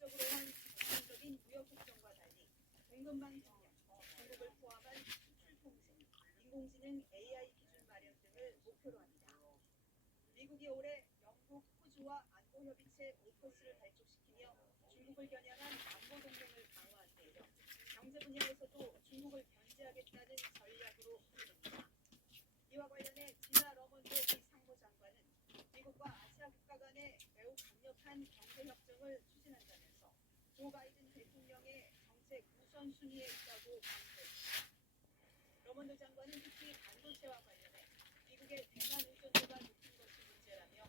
본격적으로 한 전반적인 무역 협정과 달리 공급망 협력, 중국을 포함한 수출 통제, 인공지능 AI 기준 마련 등을 목표로 합니다. 미국이 올해 영국, 호주와 안보협의체 오커스를 발족시키며 중국을 겨냥한 안보 동맹을 강화한 데 이어 경제 분야에서도 중국을 견제하겠다는 전략으로 풀이됩니다. 이와 관련해 지나 러먼드 미 상무장관은 미국과 아시아 국가 간의 매우 강력한 경제 협정을 추진한다면서 조 바이든 대통령의 정책 우선순위에 있다고 강조했습니다. 러먼드 장관은 특히 반도체와 관련해 미국의 대만 의존도가 높은 것이 문제라며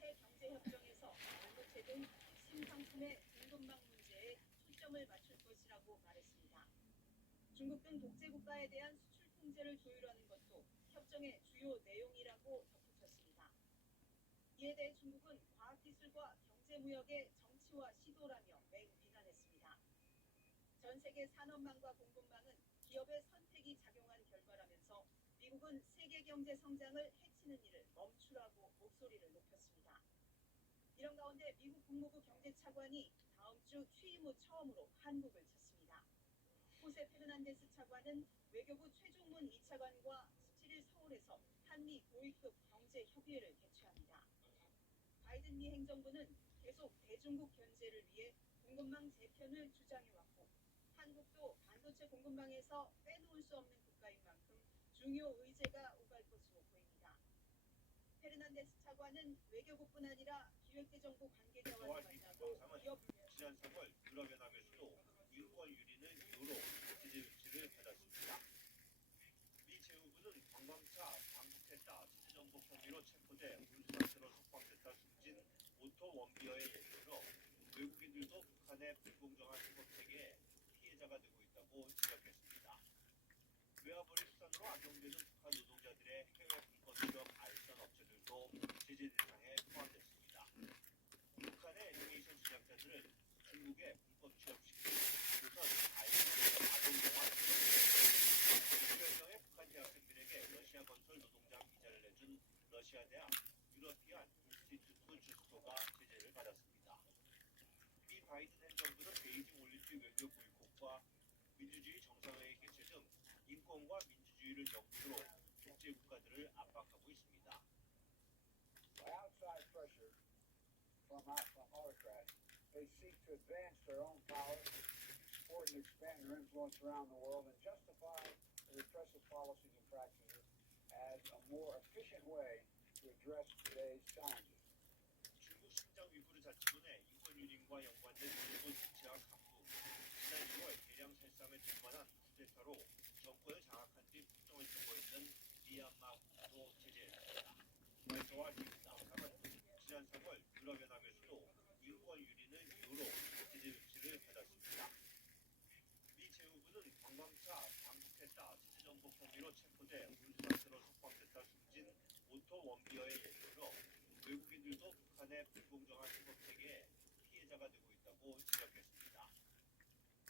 새 경제 협정에서 반도체 등 핵심 상품의 공급망 문제에 초점을 맞출 것이라고 말했습니다. 중국 등 독재 국가에 대한 수출 통제를 조율하는 것도 협정의 주요 내용이라고 덧붙였습니다. 이에 대해 중국은 과학기술과 경제무역의 정치화 시도라며 매우 비난했습니다. 전 세계 산업망과 공급망은 기업의 선택이 작용한 결과라면서 미국은 세계 경제 성장을 해치는 일을 멈추라고 목소리를 높였습니다. 이런 가운데 미국 국무부 경제차관이 다음 주 취임 후 처음으로 한국을 찾습니다. 호세 페르난데스 차관은 외교부 최종문 2차관과 17일 서울에서 한미 고위급 경제협의회를 개최합니다. 바이든 미 행정부는 계속 대중국 견제를 위해 공급망 재편을 주장해왔고 한국도 반도체 공급망에서 빼놓을 수 없는 국가인 만큼 중요 의제가 오갈 것으로 보입니다. 페르난데스 차관은 외교부뿐 아니라 기획재정부 관계자와도 만나고 기업 지난 3월 유럽연합의 수도 인권 유리는 이후로 제재 조치를 받았습니다. 미 재무부는 관광차 방북했다 제재정복 혐의로 체포돼 운수상태로 석방됐다 숨진 오토 원비어의 예를 들어 외국인들도 북한의 불공정한 수법 체계에 피해자가 되고 있다고 지적했습니다. 외화벌이 수단으로 악용되는 북한 노동자들의 해외 불법 취업 알선 업체들도 제재 대상에 포함됐습니다. 북한의 애니메이션 제작자들은 중국에 불법 취업시킨 조선 알선 아동영화 유혈병의 북한 대학생들에게 러시아 건설 노동장 비자를 내준 러시아 대학 유러피안 인스티튜트 주스토가 제재를 받았습니다. 미 바이든 행정부는 베이징 올림픽 외교 보이콧과 민주주의 정상회의 개최 등 인권과 민주주의를 명분으로 독재 국가들을 압박하고 있습니다. Outside pressure from autocrats, they seek to advance their own power, support and expand their influence around the world, and justify the repressive policies and practices as a more efficient way to address today's challenges. 중국 신장 위구르 자치군의 인권유린과 연관된 일본 정치학 간부 지난 2월 대량 살상을 동반한 쿠데타로 정권을 장악한 뒤 국정을 쓰고 있는 미얀마 군도 제재했습니다. 발표와 미국 당상은 지난 3월 유럽연합의 수도 인권유리는 이후로 제재 조치를 받았습니다. 미 재무부는 관광차 방북했다 제재정복 혐의로 체포돼 운수상태로 석방됐다 숨진 오토 원비어의 예를 들어 외국인들도 북한의 불공정한 수법 체계에 피해자가 되고 있다고 지적했습니다.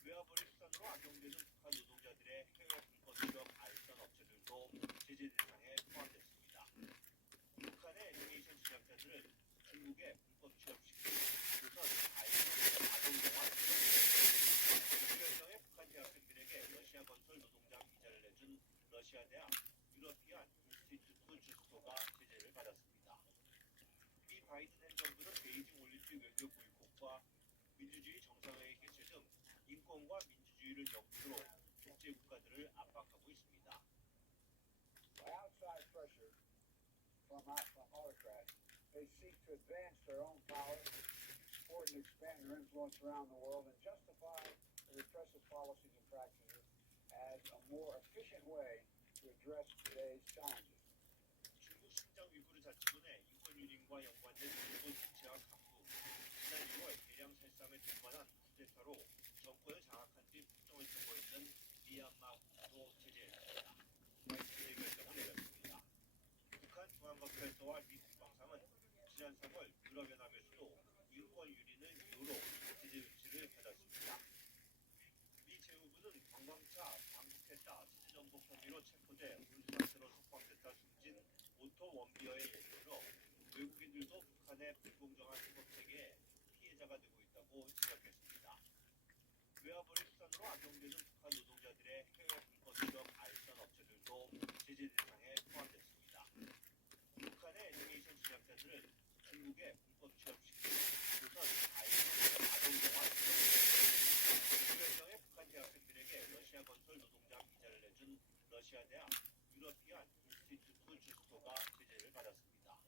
외화벌이 수단으로 악용되는 북한 노동자들의 해외 불법 취업 알선 업체들도 제재 대상에 포함됐습니다. 북한의 애니메이션 제작자들은 중국에 불법 취업시킨 조선 알선 아동영화 유혈병의 북한 대학생들에게 러시아 건설 노동장 비자를 내준 러시아 대학 유러피안 인스티튜트 주스토가 제재를 받았습니다. 미 바이든 행정부는 베이징 올림픽 외교 보이콧과 민주주의 정상회의 개최 등 인권과 민주주의를 명분으로 독재 국가들을 압박하고 있습니다. Outside pressure from autocrats, they seek to advance their own power, support and expand their influence around the world, and justify the repressive policies and practices as a more efficient way to address today's challenges. 중국 신장 위구르 자치군의 인권유린과 연관된 일본 정치학 간부 지난 2월 대량 살상을 동반한 쿠데타로 정권을 장악한 뒤 국정을 쓰고 있는 미얀마 군도 제재했습니다. 바이든의 결정을 내렸습니다. 북한 중앙검찰서와 미 국방상은 지난 3월 유럽연합의 수도 인권유리는 이후로 제재 조치를 받았습니다. 미 재무부는 관광차 방북했다 제재정복 혐의로 체포돼 운수상태로 석방됐다 숨진 오토 원비어의 예를 들어 외국인들도 북한의 불공정한 수법 체계에 피해자가 되고 있다고 한다고 지적했습니다. 외화벌이 수단으로 악용되는 북한 노동자들의 해외 불법 취업 알선 업체들도 제재 대상에 포함됐습니다. 북한의 애니메이션 제작자들은 중국에 불법 취업시키는 조선 알선 아동영화 유해성의 북한 대학생들에게 러시아 건설 노동자 비자를 내준 러시아 대학 유러피안 인스티튜트 주스토가 제재를 받았습니다.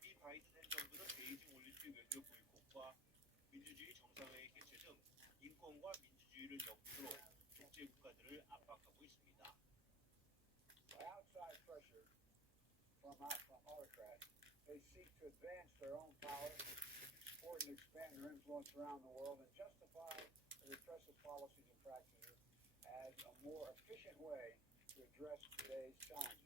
미 바이든 행정부는 베이징 올림픽 외교 보이콧과 민주주의 정상회의 개최 등 인권과 민주주의를 명분으로 국제 국가들을 압박하고 있습니다. By outside pressure from autocrats, they seek to advance their own power, support and expand their influence around the world, and justify the repressive policies and practices as a more efficient way to address today's challenges.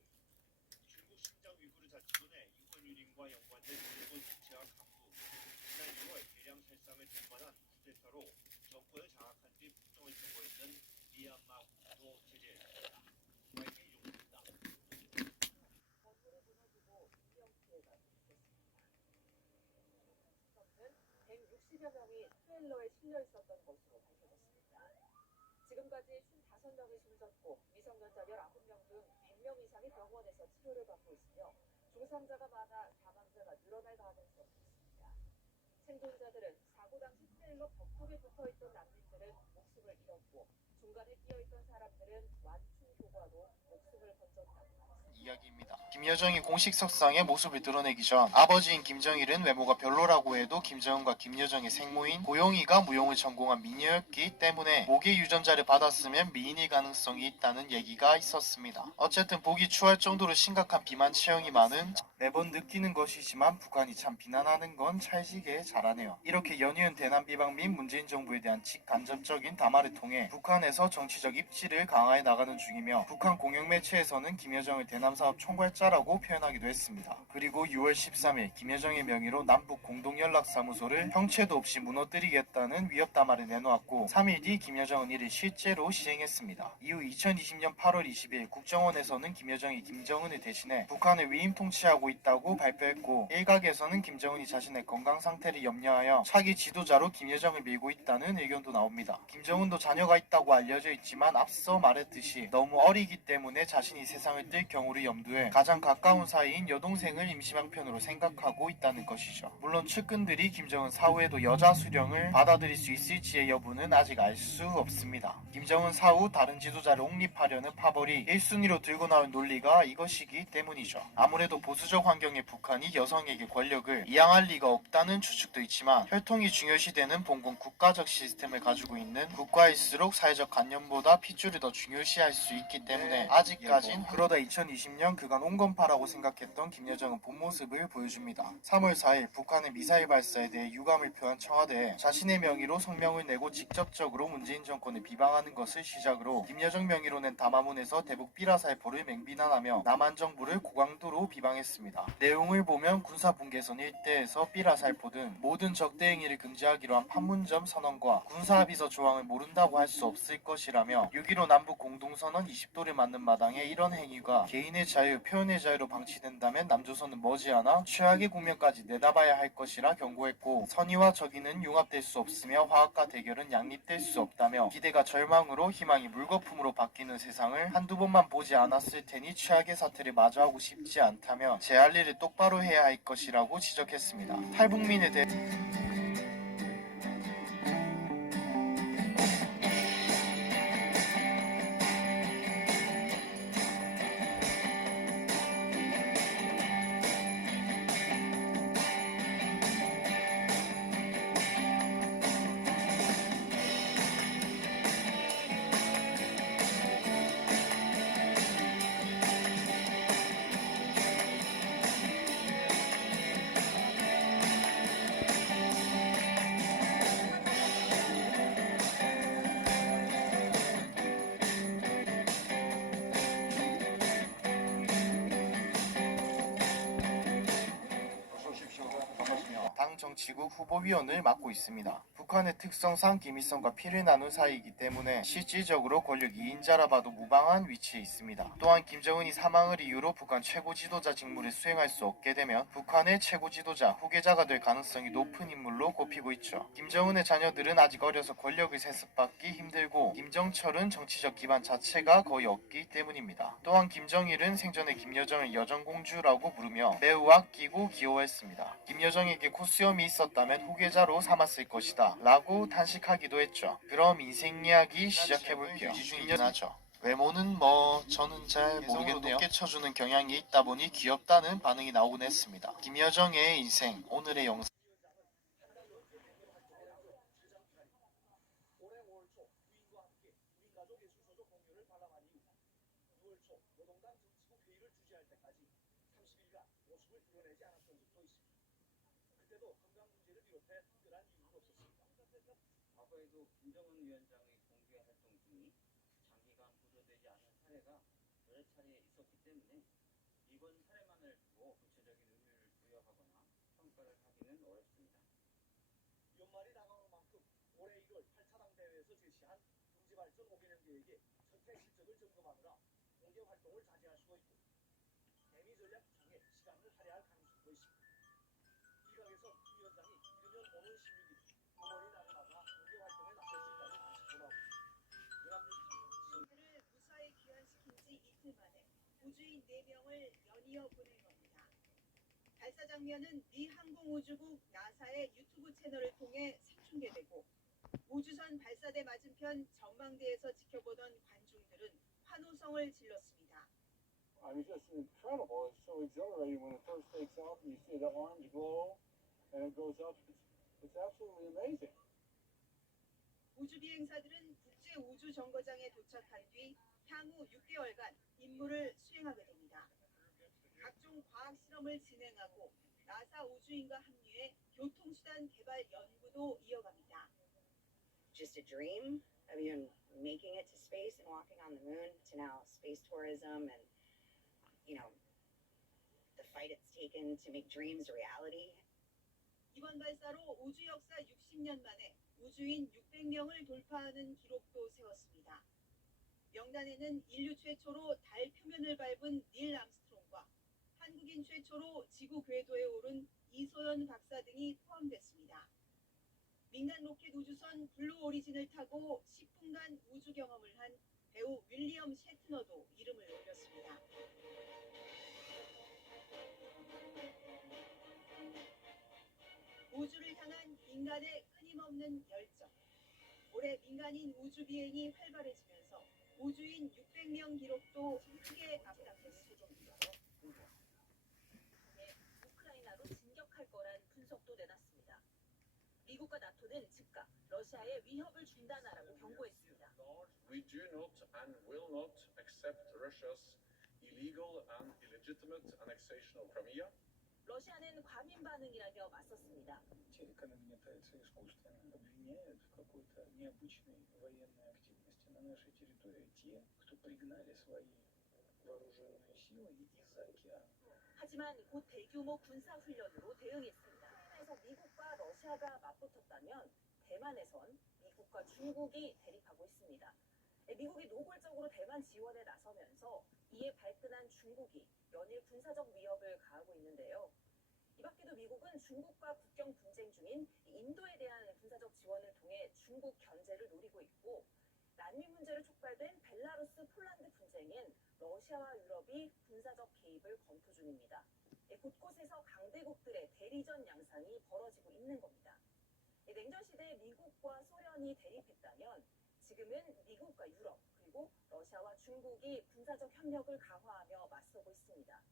중국 신장 위구르 자치권의 인권 유린과 연관된 일본 정치와 강국, 지난 2월 대량 살상을 동반한 쿠데타로 정권을 장악한 뒤 국정을 쓰고 있는 미얀마 군도 제재했습니다. YK 용입니다. 건물을 무너지고 인명피해가 계속됐습니다. 시선은 160여 명이 트레일러에 실려 있었던 것으로 밝혀졌습니다. 지금까지 55명이 숨졌고 미성년자 19명 등 100명 이상이 병원에서 치료를 받고 있으며 중상자가 많아 사망자가 늘어날 가능성이 있습니다. 생존자들은 사고 당시 트레일러 벽돌에 붙어있던 난민들은 목숨을 잃었고 중간에 끼어있던 사람들은 완충 효과로 목숨을 건졌다고 말했습니다. 이야기입니다. 김여정이 공식 석상의 모습을 드러내기 전 아버지인 김정일은 외모가 별로라고 해도 김정은과 김여정의 생모인 고용이가 무용을 전공한 미녀였기 때문에 모계 유전자를 받았으면 미인일 가능성이 있다는 얘기가 있었습니다. 어쨌든 보기 추할 정도로 심각한 비만 체형이 많은 매번 느끼는 것이지만 북한이 참 비난하는 건 찰지게 잘하네요. 이렇게 연이은 대남 비방 및 문재인 정부에 대한 직간접적인 담화를 통해 북한에서 정치적 입지를 강화해 나가는 중이며 북한 공영 매체에서는 김여정을 대남 사업 총괄자라고 표현하기도 했습니다. 그리고 6월 13일 김여정의 명의로 남북 공동연락사무소를 형체도 없이 무너뜨리겠다는 위협 담화를 내놓았고 3일 뒤 김여정은 이를 실제로 시행했습니다. 이후 2020년 8월 20일 국정원에서는 김여정이 김정은을 대신해 북한을 위임 통치하고 있다고 발표했고 일각에서는 김정은이 자신의 건강 상태를 염려하여 차기 지도자로 김여정을 밀고 있다는 의견도 나옵니다. 김정은도 자녀가 있다고 알려져 있지만 앞서 말했듯이 너무 어리기 때문에 자신이 세상을 뜰 경우를 염두에 가장 가까운 사이인 여동생을 임시방편으로 생각하고 있다는 것이죠. 물론 측근들이 김정은 사후에도 여자 수령을 받아들일 수 있을지의 여부는 아직 알 수 없습니다. 김정은 사후 다른 지도자를 옹립하려는 파벌이 1순위로 들고 나올 논리가 이것이기 때문이죠. 아무래도 보수적 환경의 북한이 여성에게 권력을 이양할 리가 없다는 추측도 있지만 혈통이 중요시되는 봉건 국가적 시스템을 가지고 있는 국가일수록 사회적 관념보다 핏줄을 더 중요시할 수 있기 때문에 아직까진 그러다 2020년 그간 온건파라고 생각했던 김여정은 본 모습을 보여줍니다. 3월 4일 북한의 미사일 발사에 대해 유감을 표한 청와대에 자신의 명의로 성명을 내고 직접적으로 문재인 정권을 비방하는 것을 시작으로 김여정 명의로 낸 담화문에서 대북 삐라살포를 맹비난하며 남한 정부를 고강도로 비방했습니다. 내용을 보면 군사분계선 일대에서 삐라살포 등 모든 적대 행위를 금지하기로 한 판문점 선언과 군사합의서 조항을 모른다고 할 수 없을 것이라며 6.15 남북 공동선언 20도를 맞는 마당에 이런 행위가 개인의 자유, 표현의 자유로 방치된다면 남조선은 머지않아 최악의 국면까지 내다봐야 할 것이라 경고했고 선의와 적의는 융합될 수 없으며 화학과 대결은 양립될 수 없다며 기대가 절망으로 희망이 물거품으로 바뀌는 세상을 한두 번만 보지 않았을 테니 최악의 사태를 마주하고 싶지 않다며 제 할 일을 똑바로 해야 할 것이라고 지적했습니다. 탈북민에 대해 정치국 후보위원을 맡고 있습니다. 북한의 특성상 김일성과 피를 나눈 사이이기 때문에 실질적으로 권력 2인자라 봐도 무방한 위치에 있습니다. 또한 김정은이 사망을 이유로 북한 최고 지도자 직무를 수행할 수 없게 되면 북한의 최고 지도자, 후계자가 될 가능성이 높은 인물로 꼽히고 있죠. 김정은의 자녀들은 아직 어려서 권력을 세습받기 힘들고 김정철은 정치적 기반 자체가 거의 없기 때문입니다. 또한 김정일은 생전에 김여정을 여정공주라고 부르며 매우 아끼고 귀여워했습니다. 김여정에게 코수염이 있었다면 후계자로 삼았을 것이다 라고 탄식하기도 했죠. 그럼 인생 이야기 시작해볼게요. 기준이죠. 외모는 저는 잘 모르겠네요. 높게 쳐주는 경향이 있다 보니 귀엽다는 반응이 나오곤 했습니다. 김여정의 인생, 오늘의 영상. 올해 5월 초 부인과 함께 우리 가족 예술서적 공연을 관람한 이후 6월 초 노동당 정치국 회의를 주재할 때까지 30일간 모습을 드러내지 않았던 적도 있습니다. 그때도 건강 문제를 비롯해 특별한 이유는 없었습니다. 과거에도 김정은 위원장의 공개 활동 중이 장기간 보도되지 않은 사례가 여러 차례 있었기 때문에 이번 사례만을 두고 구체적인 의미를 부여하거나 평가를 하기는 어렵습니다. 연말이 다가오는 만큼 올해 1월 8차당 대회에서 제시한 경제발전 5개년 계획의 선택 실적을 점검하느라 공개 활동을 자제할 수도 있고 대미 전략 구상에 시간을 할애할 가능성도 있습니다. 이 각에서 김 위원장이 이르면 오는 16일 어머니날을 맞아 공개 활동에 나설 수 있다는 관측도 나옵니다. 를 무사히 귀환시킨 지 이틀 만에 우주인 4명을 연이어 보낸 겁니다. 발사 장면은 미 항공우주국 나사의 유튜브 채널을 통해 생중계되고 우주선 발사대 맞은편 전망대에서 지켜보던 관중들은 환호성을 질렀습니다. I mean, just incredible. It's so exhilarating when it first takes off and you see the orange glow and it goes up. It's absolutely amazing. 우주 비행사들은 국제 우주 정거장에 도착한 뒤 향후 6개월간 임무를 수행하게 됩니다. 각종 과학 실험을 진행하고 나사 우주인과 합류해 교통수단 개발 연구도 이어갑니다. just a dream of even making it to space and walking on the moon to now space tourism and the fight it's taken to make dreams a reality. 이번 발사로 우주 역사 60년 만에 우주인 600명을 돌파하는 기록도 세웠습니다. 명단에는 인류 최초로 달 표면을 밟은 닐 암스트롱과 한국인 최초로 지구 궤도에 오른 이소연 박사 등이 포함됐습니다. 민간 로켓 우주선 블루 오리진을 타고 10분간 우주 경험을 한 배우 윌리엄 셰트너도 이름을 올렸습니다. 우주를 향한 인간의 끊임없는 열정. 올해 민간인 우주 비행이 활발해지면서 우주인 600명 기록도 크게 앞당겼습니다. 우크라이나로 진격할 거란 분석도 내놨습니다. 미국과 나토는 즉각 러시아의 위협을 중단하라고 경고했습니다. We do not and will not accept Russia's illegal and illegitimate annexation of Crimea. 러시아는 과민 반응이라며 맞섰습니다. Терека нагнетается искусственно, обвиняют в какой-то необычной военной активности на нашей территории те, кто пригнали свои вооруженные силы из-за океана. 하지만 곧 대규모 군사 훈련으로 대응했습니다. 그래서 미국과 러시아가 맞붙었다면 대만에선 미국과 중국이 대립하고 있습니다. 미국이 노골적으로 대만 지원에 나서면서 이에 발끈한 중국이 연일 군사적 위협을 가하고 있는데요. 이 밖에도 미국은 중국과 국경 분쟁 중인 인도에 대한 군사적 지원을 통해 중국 견제를 노리고 있고 난민 문제로 촉발된 벨라루스 폴란드 분쟁엔 러시아와 유럽이 군사적 개입을 검토 중입니다. 곳곳에서 강대국들의 대리전 양상이 벌어지고 있는 겁니다. 냉전 시대에 미국과 소련이 대립했다면 지금은 미국과 유럽 그리고 러시아와 중국이 군사적 협력을 강화하며 맞서고 있습니다.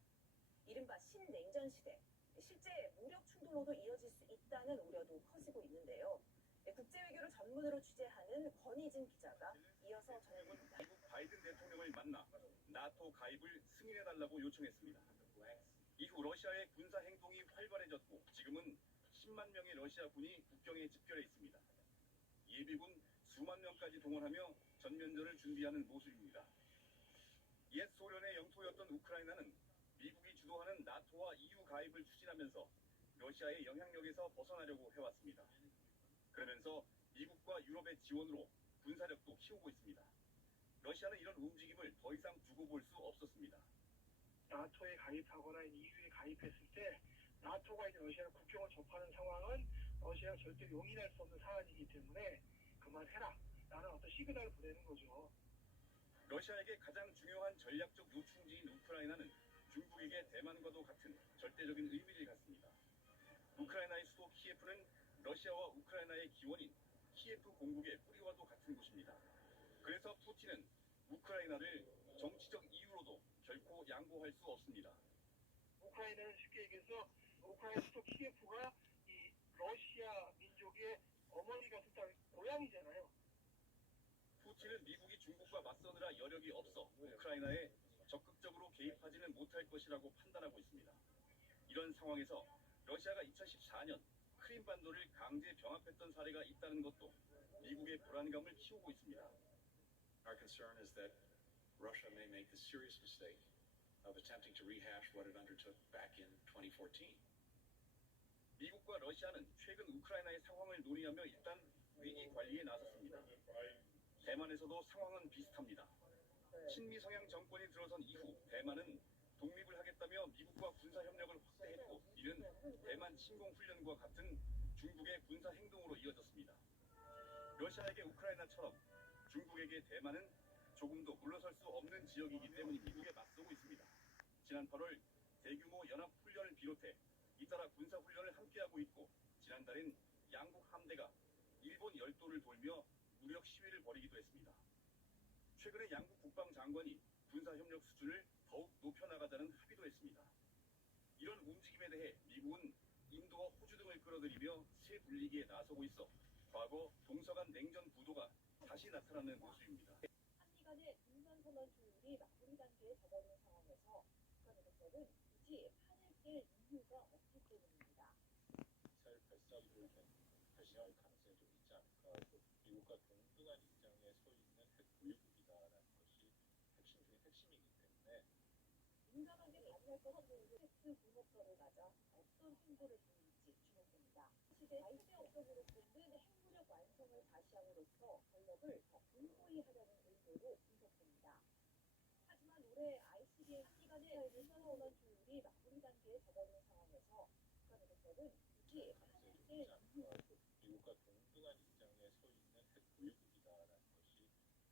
이른바 신냉전 시대, 실제 무력 충돌로도 이어질 수 있다는 우려도 커지고 있는데요. 국제외교를 전문으로 취재하는 권희진 기자가 이어서 전해드립니다. 미국 바이든 대통령을 만나 나토 가입을 승인해달라고 요청했습니다. 이후 러시아의 군사 행동이 활발해졌고 지금은 10만 명의 러시아 군이 국경에 집결해 있습니다. 예비군 수만 명까지 동원하며 전면전을 준비하는 모습입니다. 옛 소련의 영토였던 우크라이나는 미국이 주도하는 나토와 EU 가입을 추진하면서 러시아의 영향력에서 벗어나려고 해왔습니다. 그러면서 미국과 유럽의 지원으로 군사력도 키우고 있습니다. 러시아는 이런 움직임을 더 이상 두고 볼 수 없었습니다. 나토에 가입하거나 EU에 가입했을 때 나토가 이제 러시아를 국경을 접하는 상황은 러시아가 절대 용인할 수 없는 사안이기 때문에 그만해라 라는 어떤 시그널을 보내는 거죠. 러시아에게 가장 중요한 전략적 요충지인 우크라이나는 중국에게 대만과도 같은 절대적인 의미를 갖습니다. 우크라이나의 수도 키예프는 러시아와 우크라이나의 기원인 키예프 공국의 뿌리와도 같은 곳입니다. 그래서 푸틴은 우크라이나를 정치적 이유로도 결코 양보할 수 없습니다. 우크라이나는 쉽게 얘기해서 우크라이나 수도 키예프가 이 러시아 민족의 어머니 같은 딸 고향이잖아요. 푸틴은 미국이 중국과 맞서느라 여력이 없어 우크라이나에 적극적으로 개입하지는 못할 것이라고 판단하고 있습니다. 이런 상황에서 러시아가 2014년 크림반도를 강제 병합했던 사례가 있다는 것도 미국의 불안감을 키우고 있습니다. Our concern is that Russia may make the serious mistake of attempting to rehash what it undertook back in 2014. 미국과 러시아는 최근 우크라이나의 상황을 논의하며 일단 위기 관리에 나섰습니다. 대만에서도 상황은 비슷합니다. 친미 성향 정권이 들어선 이후 대만은 독립을 하겠다며 미국과 군사 협력을 확대했고 이는 대만 침공 훈련과 같은 중국의 군사 행동으로 이어졌습니다. 러시아에게 우크라이나처럼 중국에게 대만은 조금도 물러설 수 없는 지역이기 때문에 미국에 맞서고 있습니다. 지난 8월 대규모 연합 훈련을 비롯해 잇따라 군사 훈련을 함께하고 있고 지난달엔 양국 함대가 일본 열도를 돌며 무력 시위를 벌이기도 했습니다. 최근에 양국 국방장관이 군사 협력 수준을 더욱 높여나가자는 합의도 했습니다. 이런 움직임에 대해 미국은 인도와 호주 등을 끌어들이며 새 분리기에 나서고 있어 과거 동서간 냉전 구도가 다시 나타나는 모습입니다. 한미 간의 중간선언 조율이 마무리 단계에 접어든 상황에서 북한 의석은 굳이 판을 깰 이유가 없기 때문입니다. 미사일 발사기를 발사할 가능성이 좀 있지 않을까. 미국과 동등한 입장에 서 있는 핵 보유국이다라는 것이 핵심 중에 핵심이기 때문에 민감하게 반응할 것 없는 텍스 공업선을 맞아 어떤 행보를 보일지 주목됩니다. 시대 발대 업적으로 꼽는 핵무력 완성을 과시함으로써 전력을 더 공고히 하려는 의도로 분석됩니다. 하지만 올해 ICBM 한미 간의 중간선언 조율이 마무리 단계에 접어든 상황에서 북한 의석은 굳이 판을 깰 이유가 미국과 동등한 입장에 서 있는 핵 보유국이다라는 것이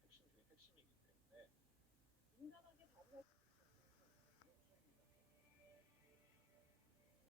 핵심 중에 핵심이기 때문에 민감하게